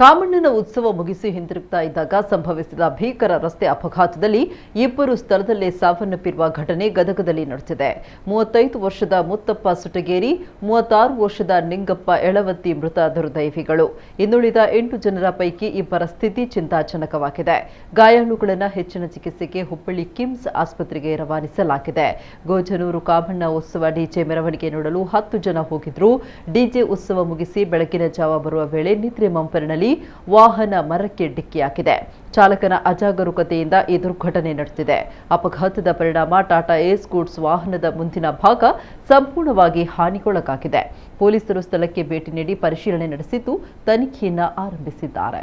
ಕಾಮಣ್ಣನ ಉತ್ಸವ ಮುಗಿಸಿ ಹಿಂದಿರುಗ್ತಾ ಇದ್ದಾಗ ಸಂಭವಿಸಿದ ಭೀಕರ ರಸ್ತೆ ಅಪಘಾತದಲ್ಲಿ ಇಬ್ಬರು ಸ್ಥಳದಲ್ಲೇ ಸಾವನ್ನಪ್ಪಿರುವ ಘಟನೆ ಗದಗದಲ್ಲಿ ನಡೆದಿದೆ. 35 ವರ್ಷದ ಮುತ್ತಪ್ಪ ಸುಟಗೇರಿ, 36 ವರ್ಷದ ನಿಂಗಪ್ಪ ಎಳವತ್ತಿ ಮೃತ ದುರ್ದೈವಿಗಳು. ಇನ್ನುಳಿದ 8 ಜನರ ಪೈಕಿ ಇಬ್ಬರ ಸ್ಥಿತಿ ಚಿಂತಾಜನಕವಾಗಿದೆ. ಗಾಯಾಳುಗಳನ್ನು ಹೆಚ್ಚಿನ ಚಿಕಿತ್ಸೆಗೆ ಹುಬ್ಬಳ್ಳಿ ಕಿಮ್ಸ್ ಆಸ್ಪತ್ರೆಗೆ ರವಾನಿಸಲಾಗಿದೆ. ಗೋಜನೂರು ಕಾಮಣ್ಣ ಉತ್ಸವ ಡಿಜೆ ಮೆರವಣಿಗೆ ನೋಡಲು 10 ಜನ ಹೋಗಿದ್ರು. ಡಿಜೆ ಉತ್ಸವ ಮುಗಿಸಿ ಬೆಳಗಿನ ಜಾವ ಬರುವ ವೇಳೆ ನಿದ್ರೆ ಮಂಪರಿನಲ್ಲಿ ವಾಹನ ಮರಕ್ಕೆ ಡಿಕ್ಕಿಯಾಗಿದೆ. ಚಾಲಕನ ಅಜಾಗರೂಕತೆಯಿಂದ ಈ ದುರ್ಘಟನೆ ನಡೆದಿದೆ. ಅಪಘಾತದ ಪರಿಣಾಮ ಟಾಟಾ ಏಸ್ ಗೂಡ್ಸ್ ವಾಹನದ ಮುಂದಿನ ಭಾಗ ಸಂಪೂರ್ಣವಾಗಿ ಹಾನಿಗೊಳಗಾಗಿದೆ. ಪೊಲೀಸರು ಸ್ಥಳಕ್ಕೆ ಭೇಟಿ ನೀಡಿ ಪರಿಶೀಲನೆ ನಡೆಸಿದ್ದು ತನಿಖೆಯನ್ನು ಆರಂಭಿಸಿದ್ದಾರೆ.